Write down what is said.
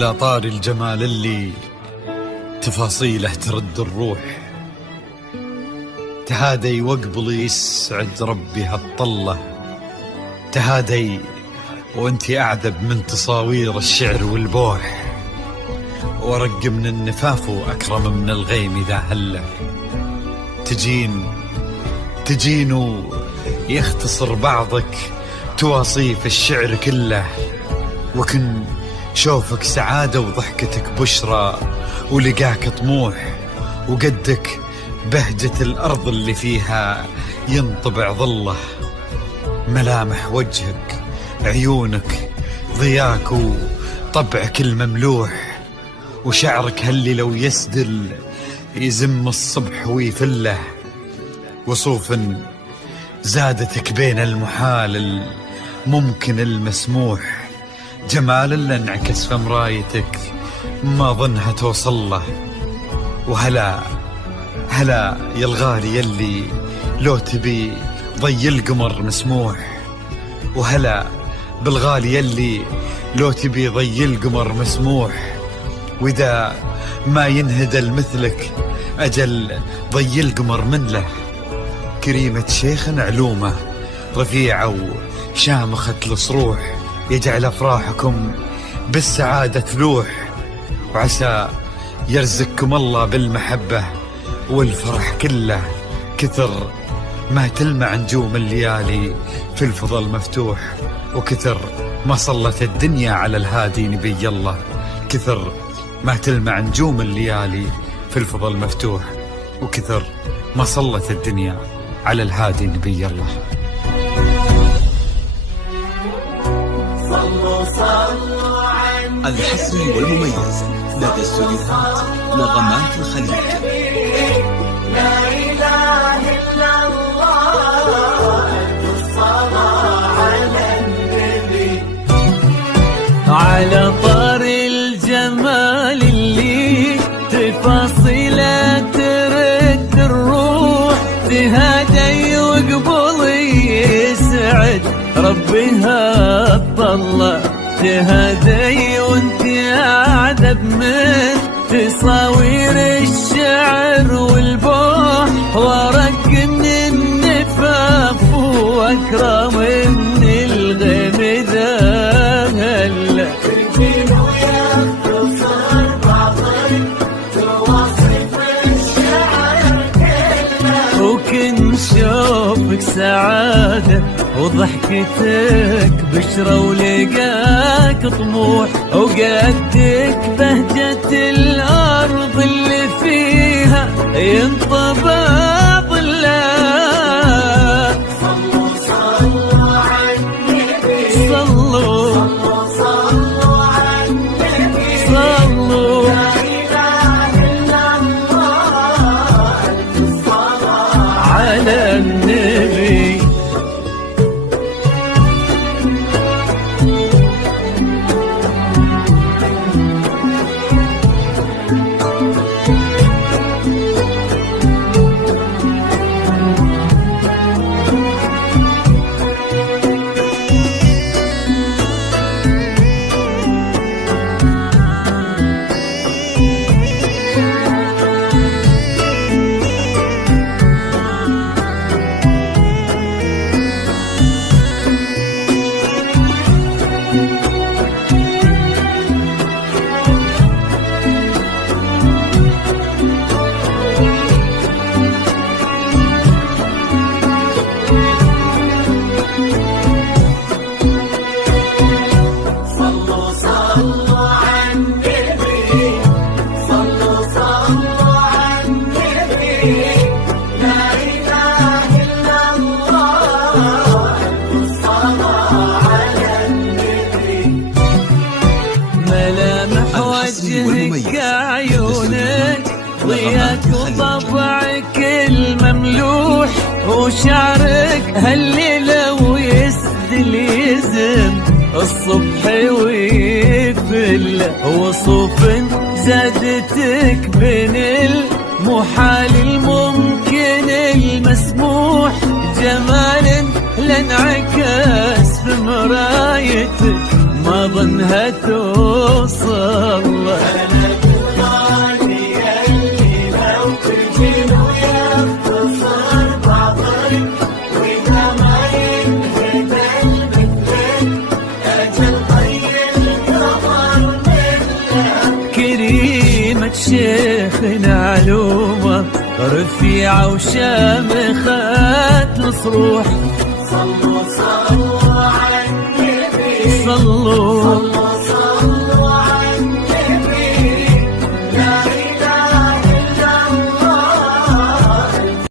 على طار الجمال اللي تفاصيله ترد الروح، تهادي وقبل يسعد ربي هالطلة، تهادي وانتي أعذب من تصاوير الشعر والبوح، ورق من النفاف وأكرم من الغيم إذا هله، تجين ويختصر بعضك تواصيف الشعر كله، وكن شوفك سعادة وضحكتك بشرى، ولقاك طموح، وقدك بهجة الأرض اللي فيها ينطبع ظله، ملامح وجهك عيونك ضياك وطبعك المملوح، وشعرك هاللي لو يسدل يزم الصبح ويفله، وصوف زادتك بين المحال الممكن المسموح، جمال اللي انعكس في مرايتك ما ظنها توصل له، وهلا يا الغالي يلي لو تبي ضي القمر مسموح، وهلا بالغالي يلي لو تبي ضي القمر مسموح، وإذا ما ينهدل مثلك أجل ضي القمر من له، كريمة شيخ علومه رفيعة وشامخة الصروح، يجعل أفراحكم بالسعادة تلوح، وعسى يرزقكم الله بالمحبة والفرح كله، كثر ما تلمع نجوم الليالي في الفضا المفتوح، وكثر ما صلت الدنيا على الهادي نبي الله، كثر ما تلمع نجوم الليالي في الفضا المفتوح، وكثر ما صلت الدنيا على الهادي نبي الله. الحصري والمميز لدى استوديوهات نغمات الخليج. لا إله إلا الله، الصلاة على النبي. على طار الجمال اللي تفاصيله ترد الروح، تهادي وقبل يسعد ربها الطلة، تهادي وانت أعذب من تصاوير الشعر والبوح، ورق من النفاف وأكرم من الغيم ذا هلا، تجين ويختصر بعضك تواصف الشعر كله، وكن شوفك سعادة وضحكتك بشرى، ولقاك طموح، وقدك بهجة الأرض اللي فيها ينطبع ظله. صلوا على النبي، صلوا على النبي، صلوا لا إله إلا الله، الصلاة على النبي. وجهك عيونك ضياك وطبعك المملوح، وشعرك هالليلة ويسدل يزم الصبح ويفل، وصوف زادتك بين المحال الممكن المسموح، جمال لانعكس في مرايتك ما ظنها توصل له. بلد الغالي اللي لو تجي ويختصر بعضك وإذا ما ينهدى المثل أجل طي القمر منه. كريمة شيخنا علومة رفيعة وشامخة الصروح. صلوا صلوا